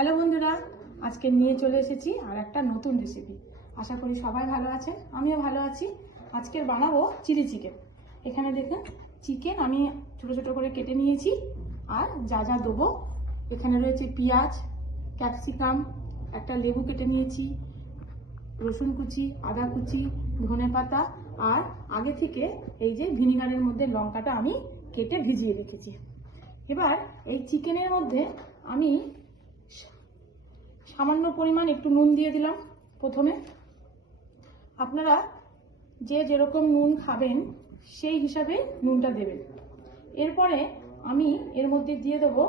Hello বন্ধুরা, আজকে নিয়ে চলে এসেছি আর একটা নতুন রেসিপি। আশা করি সবাই ভালো আছে, আমিও ভালো আছি। আজকের বানাবো চিলি চিকেন। এখানে দেখুন, চিকেন আমি ছোটো ছোটো করে কেটে নিয়েছি। আর যা যা দেবো, এখানে রয়েছে পেঁয়াজ, ক্যাপসিকাম, একটা লেবু কেটে নিয়েছি, রসুন কুচি, আদা কুচি, ধনে পাতা, আর আগে থেকে এই যে ভিনিগারের মধ্যে লঙ্কাটা আমি কেটে ভিজিয়ে রেখেছি। এবার এই চিকেনের মধ্যে আমি সামান্য পরিমাণ একটু নুন দিয়ে দিলাম প্রথমে। আপনারা যে যেরকম নুন খাবেন সেই হিসাবে নুনটা দেবেন। এরপরে আমি এর মধ্যে দিয়ে দেবো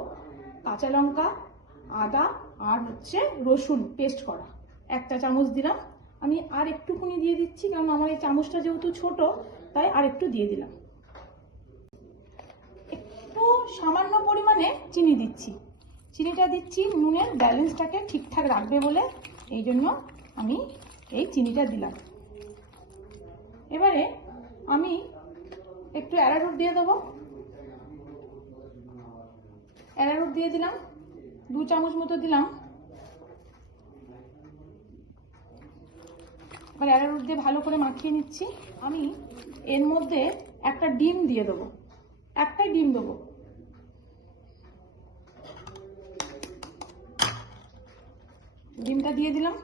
কাঁচা লঙ্কা, আদা আর রসুন পেস্ট করা 1 চা চামচ দিলাম। আমি আর একটুখানি দিয়ে দিচ্ছি, কারণ আমার এই চামচটা যেহেতু ছোট, তাই আর একটু দিয়ে দিলাম। একটু সামান্য পরিমাণে চিনি দিচ্ছি। চিনিটা দিচ্ছি নুনের ব্যালেন্সটাকে ঠিকঠাক রাখবে বলে, এই জন্য আমি এই চিনিটা দিলাম। এবারে আমি একটু অ্যারারুট দিয়ে দেবো। অ্যারারুট দিয়ে দিলাম, 2 চামচ মতো দিলাম। এবার অ্যারারুট দিয়ে ভালো করে মাখিয়ে নিচ্ছি। আমি এর মধ্যে একটা ডিম দিয়ে দেবো, একটাই ডিম দেবো। ডিমটা দিয়ে দিলাম,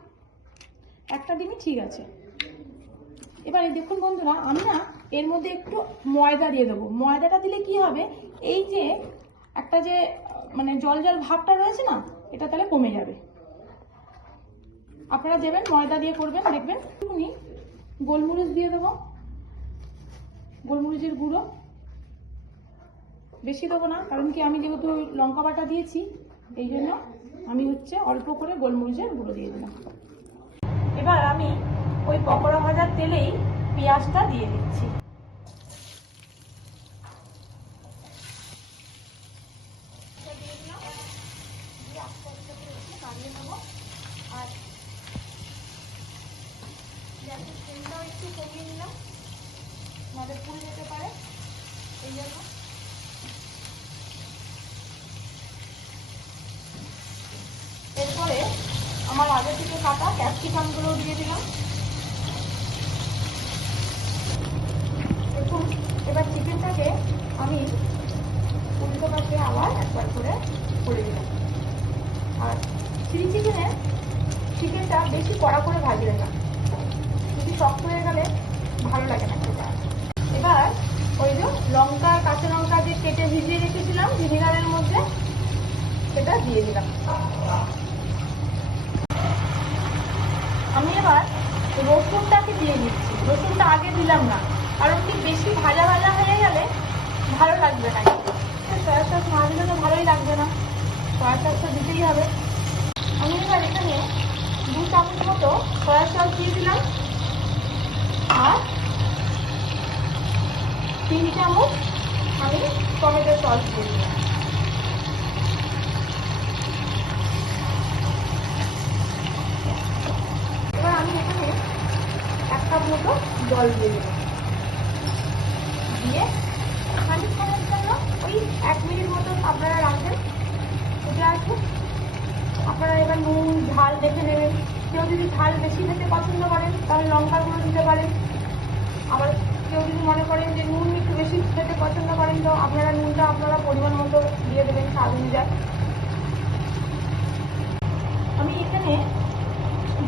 একটা ডিমই ঠিক আছে। এবারে দেখুন বন্ধুরা, আমি না এর মধ্যে একটু ময়দা দিয়ে দেবো। ময়দাটা দিলে কি হবে, এই যে একটা যে মানে জল জল ভাবটা রয়েছে না, এটা তাহলে কমে যাবে। আপনারা দেবেন, ময়দা দিয়ে করবেন, দেখবেন। একটুখানি গোলমরিচ দিয়ে দেবো, গোলমরিচের গুঁড়ো। বেশি দেবো না, কারণ কি আমি যেহেতু লঙ্কা বাটা দিয়েছি, এই জন্য আমি অল্প করে গোলমরিচের গুঁড়ো দিয়ে দিলাম। এবার আমি ওই পকোড়া ভাজার তেলেই পেঁয়াজটা দিয়ে দিচ্ছি। আর গ্যাসের ফ্লেমটাও একটু কমিয়ে নিলাম, নাহলে পুড়ে যেতে পারে, এই জন্য। এরপরে আমার আগে থেকে কাটা ক্যাপসিকামগুলো দিয়ে দিলাম। দেখুন, এবার চিকেনটাকে আমি উল্টো পাশে আবার একবার করে করে দিলাম। আর চিলি চিকেনটা বেশি কড়া করে ভাজবে না, যদি শক্ত হয়ে গেলে ভালো লাগে না খেতে। এবার ওই যে লঙ্কা, কাঁচা লঙ্কা যে কেটে ভিজিয়ে রেখেছিলাম ভিনিগারের মধ্যে, সেটা দিয়ে দিলাম। আমি এবার রসুনটাকে দিয়ে দিচ্ছি। রসুনটা আগে দিলাম না, কারণ কি বেশি ভাজা ভাজা হয়ে গেলে ভালো লাগবে না। সয়া সস না দিলে তো ভালোই লাগবে না, সয়া সসটা দিতেই হবে। আমি এবার এখানে 2 চামচ মতো সয়া সস দিয়ে দিলাম, আর 3 চামচ আমি টমেটো সস দিয়ে দিলাম। এবার আমি এখানে 1 কাপ মতো জল দিয়ে দিলাম। দিয়ে খানিকক্ষণের জন্য ওই 1 মিনিট মতো আপনারা রাখবেন, ফুটে আসুন। আপনারা এবার নুন ঝাল দেখে নেবেন। কেউ যদি ঝাল বেশি খেতে পছন্দ করেন তাহলে লঙ্কার গুঁড়ো দিতে পারেন। আবার কেউ যদি মনে করেন যে নুন একটু বেশি খেতে পছন্দ করেন, তো আপনারা নুনটা আপনারা পরিমাণ মতো দিয়ে দেবেন, স্বাদ অনুযায়ী। আমি এখানে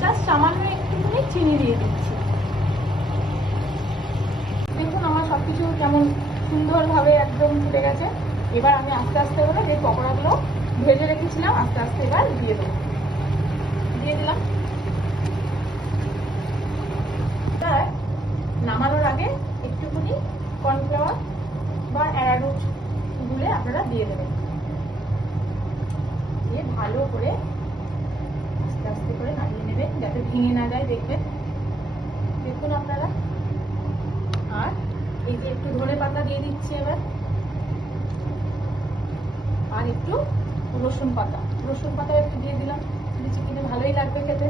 জাস্ট সামান্য একটুখানি চিনি দিয়ে দিচ্ছি। দেখুন আমার সবকিছু কেমন সুন্দরভাবে একদম ফুটে গেছে। এবার আমি আস্তে আস্তে করে যে পকোড়াগুলো ভেজে রেখেছিলাম আস্তে আস্তে এবার দিয়ে দেবো। দিয়ে দিলাম। এবার নামানোর আগে একটুখানি কর্নফ্লাওয়ার বা অ্যারারুট গুলে আপনারা দিয়ে দেবেন। দিয়ে ভালো করে আস্তে আস্তে করে নামিয়ে নেবেন, যাতে ভেঙে না যায়, দেখবেন। দেখুন আপনারা। আর এই যে একটু ধনে পাতা দিয়ে দিচ্ছি এবার, আর একটু রসুন পাতা একটু দিয়ে দিলাম। চিলি চিকেনে ভালোই লাগবে খেতে।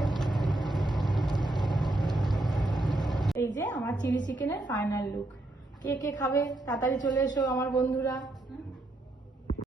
এই যে আমার চিলি চিকেনের ফাইনাল লুক। কে কে খাবে তাড়াতাড়ি চলে এসো আমার বন্ধুরা।